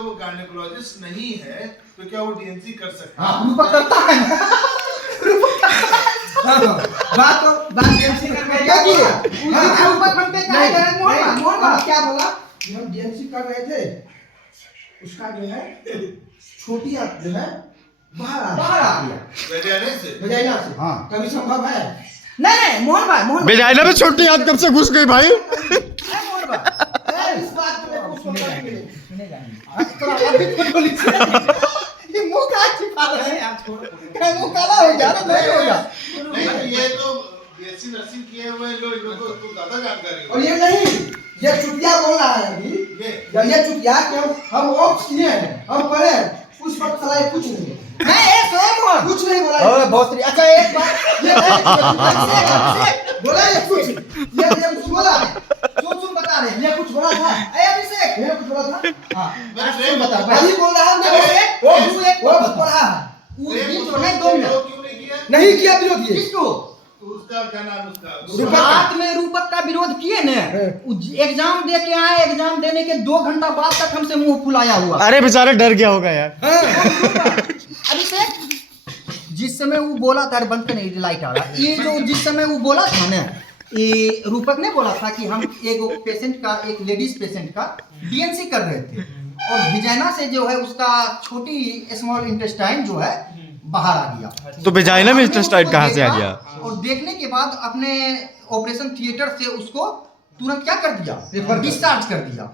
वो गायनेकोलॉजिस्ट नहीं है तो क्या वो डीएनसी कर सकता है? हाँ रूपक करता है बात डीएनसी करके क्या किए? रूपक हम पे क्या है? मोहन क्या बोला कि हम डीएनसी कर रहे थे, उसका जो है छोटी आंत जो है बाहर आ गया वजाइना से। हाँ कभी संभव है? नहीं मोहन वजाइना में छोटी आंत कब से घुस गई भाई? मोहन भाई इस बात पे कुछ सुनेगा ये मुंह का छिपा रहे हैं आप, छोड़ मुंह काला हो गया ना, नहीं होगा। नहीं ये तो बीएससी नर्सिंग किए हुए लोगों को ज्यादा जानकारी और ये नहीं, ये चुटिया बोल रहा है अभी, ये चुटिया कि हम ऑप्स किए हैं, हम पढ़े उस वक्त साला कुछ नहीं कुछ नहीं बोला। और बहुत अच्छा एक बात ये बोला ये कुछ ये कुछ बोला सुन बता रहे ये कुछ बोला था अभिषेक ये कुछ बोला था। हां बता भाई बोल रहा है वो पढ़ा वो नहीं 2 मिनट नहीं किया विरोध ये किसको उसका क्या नाम उसका शुरुआत में रूपक का विरोध किए ने, एग्जाम दे के आए, एग्जाम देने के 2 घंटा बाद तक हमसे मुंह फुलाया हुआ। अरे बेचारा डर गया होगा यार। अभिषेक जिस समय वो बोला था, बंद करने लाइट आ रहा, ये जो जिस समय वो बोला था ना, ये रूपक ने बोला था कि हम एक पेशेंट का, एक लेडीज पेशेंट का डीएनसी कर रहे थे और विजाइना से जो है उसका छोटी स्मॉल इंटेस्टाइन जो है बाहर आ गया। तो वेजाइना में इंटेस्टाइन कहाँ से आ गया? और देखने के बाद अपने ऑपरेशन थिएटर से उसको तुरंत क्या कर दिया, डिस्चार्ज कर दिया।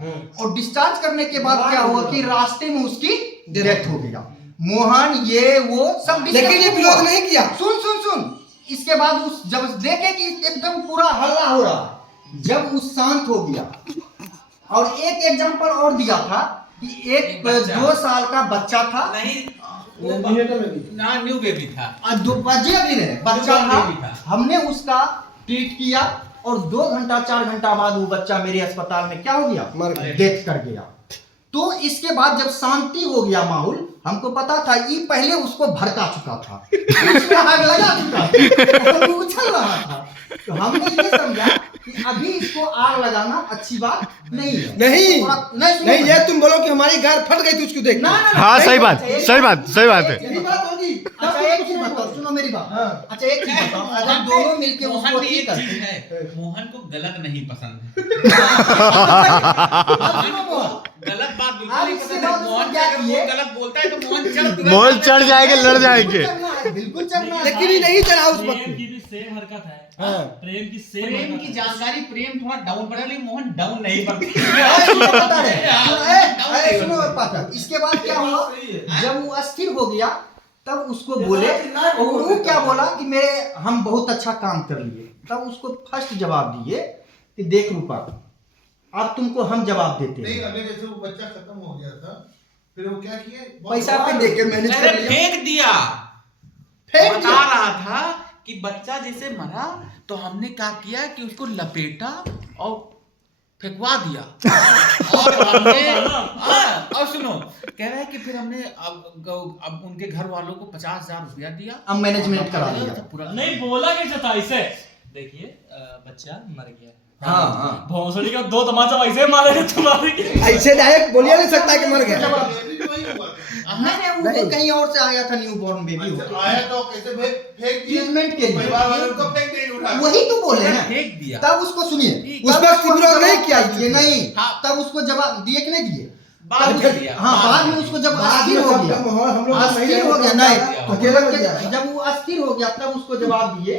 और डिस्चार्ज करने के बाद क्या हुआ कि रास्ते में उसकी डेथ हो गया। मोहन ये वो सब, लेकिन ये विरोध नहीं किया। सुन इसके बाद उस जब देखे कि एकदम पूरा हल्ला हो रहा, जब उस शांत हो गया और एक एग्जांपल और दिया था कि एक 2 साल का बच्चा था, न्यू बेबी था, 2 बजे भी रहे बच्चा था, हमने उसका ट्रीट किया और 2 घंटा 4 घंटा बाद वो बच्चा मेरे अस्पताल में क्या हो गया, डेथ कर गया। तो इसके बाद जब शांति हो गया माहौल, हमको पता था ये पहले उसको भड़का चुका था, आग लगा चुका था, वो उछल रहा था। तो हमने ये समझा कि अभी इसको आग लगाना अच्छी बात नहीं है। नहीं ये तुम बोलो कि हमारी गार फट गई थी उसको देख। हाँ सही बात है। यही बात होगी। अच्छा एक चीज बताओ, सुनो मेरी बात। अच्छा एक चीज बताओ, अगर दोनों मिलके उसको ठीक करते हैं, मोहन को गलत नहीं पसंद है। गलत बात बिल्कुल नहीं पसंद है। मोहन क्या गलत बोलता है तो मोहन चढ़ जाएंगे, लड़ जाएंगे। बिल्कुल चढ़ना, लेकिन ये नहीं चढ़ा उस वक्त। प्रेम की भी सेम हरकत है। प्रेम की जानकारी, प्रेम थोड़ा डाउन पड़ा, लेकिन मोहन डाउन नहीं पड़ती। सुनो पाठक, इसके बाद क्या हुआ, जब वो अस्थिर हो गया तब उसको बोले, और वो क्या बोला कि हम बहुत अच्छा काम कर लिए। तब उसको फर्स्ट जवाब दिए कि देख रूपा, अब तुमको हम जवाब देते हैं। नहीं अभी जैसे वो बच्चा खत्म हो गया था, फिर वो क्या किए, पैसा पे देके मैनेज कर लिया, फेंक दिया। बता रहा था कि बच्चा जैसे मरा तो हमने क्या किया कि उसको लपेटा और फेंकवा दिया। और हमने और सुनो, कह रहा है कि फिर हमने अब उनके घर वालों को 50,000 रुपया दिया, अब मैनेजमेंट करा दिया पूरा। नहीं बोला कैसे था इसे? देखिए बच्चा मर गया। हाँ भोसड़ी का 2 तमाचा वैसे मारे तुम्हारे, ऐसे डायरेक्ट बोलिए नहीं सकता कि मर गया। नहीं कहीं और से आया था, न्यू बॉर्न बेबी आया तो कैसे फेंक दिया ट्रीटमेंट के लिए, परिवार वालों को फेंक नहीं उठा, वही तो बोले ना, फेंक दिया। तब उसको सुनिए, उस वक्त विरोध नहीं किया ये नहीं, तब उसको जवाब दिए कि नहीं दिए, बाद में उसको जब अस्थिर हो गया, अस्थिर हो गया नहीं, जब वो अस्थिर हो गया तब उसको जवाब दिए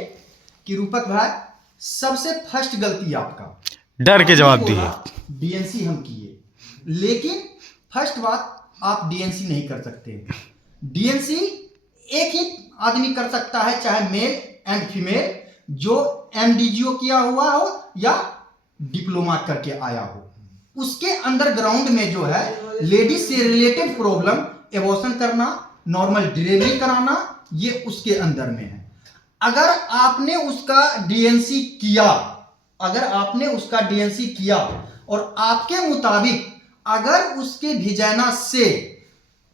कि रूपक भाई सबसे फर्स्ट गलती आपका, डर के जवाब दिए, डीएनसी हम किए, लेकिन फर्स्ट बात आप डीएनसी नहीं कर सकते। डीएनसी एक ही आदमी कर सकता है, चाहे मेल एंड फीमेल, जो एमडीजीओ किया हुआ हो या डिप्लोमा करके आया हो। उसके अंडरग्राउंड में जो है लेडीज से रिलेटेड प्रॉब्लम, एबॉर्शन करना, नॉर्मल डिलीवरी कराना, ये उसके अंदर में है। अगर आपने उसका डीएनसी किया, और आपके मुताबिक अगर उसके विजाइना से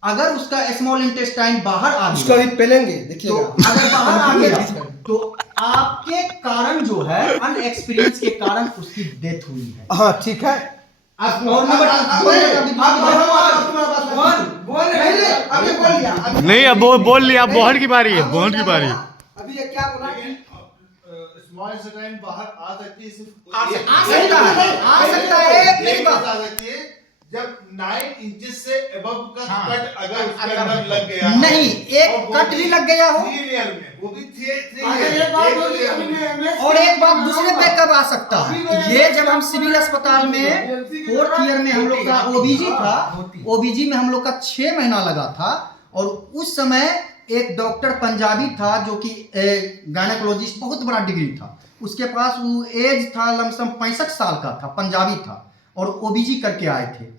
अगर उसका स्मॉल इंटेस्टाइन बाहर आ उसको गया, अभी पेलेंगे देखिएगा, तो अगर बाहर आ गया तो आपके कारण जो है अनएक्सपीरियंस के कारण उसकी डेथ हुई है। हाँ ठीक है। आप और नंबर नहीं अब बोल लिया, अब मोहन की बारी है, मोहन की बारी है। अभी ये क्या बोला? स्मॉल इंटेस्टाइन बाहर आ सकती है, सिर्फ आ एक- आ सकता है एक मेरी बात। आ सकती है जब 9 इंचेस से अबव का हाँ, कट अगर उसके अगर अंदर लग गया नहीं, एक और वो कट भी लग गया हो। 3 लेयर में, वो भी 3 अगर एक बात बोली अभी मैं और एक बात दूसरे पे कब आ सकता है, ये जब हम सिविल अस्पताल में 4th ईयर में हम लोग का ओबीजी था, ओबीजी में हम लोग का 6 महीना लगा था, और उस समय एक डॉक्टर पंजाबी था जो कि गायनेकोलॉजिस्ट, बहुत बड़ा डिग्री था, उसके पास वो एज था लमसम 65 साल का था, पंजाबी था और ओबीजी करके आए थे।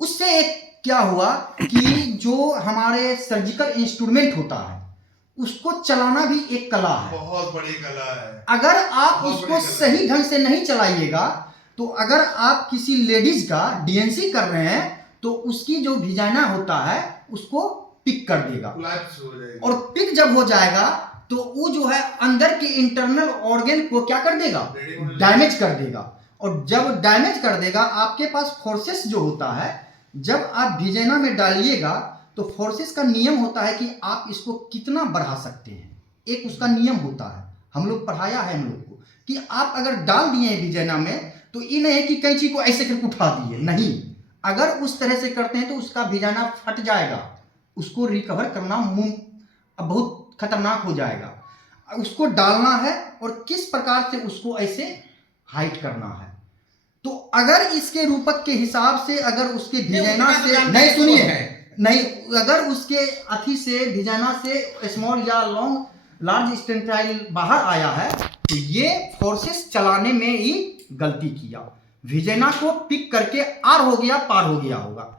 उससे एक क्या हुआ कि जो हमारे सर्जिकल इंस्ट्रूमेंट होता है उसको चलाना भी एक कला है, बहुत बड़ी कला है। अगर आप बहुत उसको बड़ी कला है। सही ढंग से नहीं चलाइएगा तो अगर आप किसी लेडीज का डीएनसी कर रहे हैं तो उसकी जो विजाइना होता है उसको पिक कर देगा, कोलैप्स हो जाएगी। और पिक जब हो जाएगा तो वो जो है अंदर के इंटरनल ऑर्गन को क्या कर देगा, डैमेज कर देगा, और जब डैमेज कर देगा आपके पास फोर्सेस जो होता है, जब आप विजाइना में डालिएगा तो फोर्सेस का नियम होता है कि आप इसको कितना बढ़ा सकते हैं, एक उसका नियम होता है, हम लोग पढ़ाया है हम लोग को कि आप अगर डाल दिए हैं विजाइना में तो ये नहीं है कि कैंची को ऐसे करके उठा दिए, नहीं, अगर उस तरह से करते हैं तो उसका विजाइना फट जाएगा, उसको रिकवर करना बहुत खतरनाक हो जाएगा। उसको डालना है और किस प्रकार से उसको ऐसे हाइट करना है, तो अगर इसके रूपक के हिसाब से अगर उसके विजाइना से नहीं, सुनिए नहीं, अगर उसके अथी से विजाइना से स्मॉल या लॉन्ग लार्ज स्टेंटाइल बाहर आया है तो ये फोर्सेस चलाने में ही गलती किया, विजाइना को पिक करके आर हो गया, पार हो गया होगा।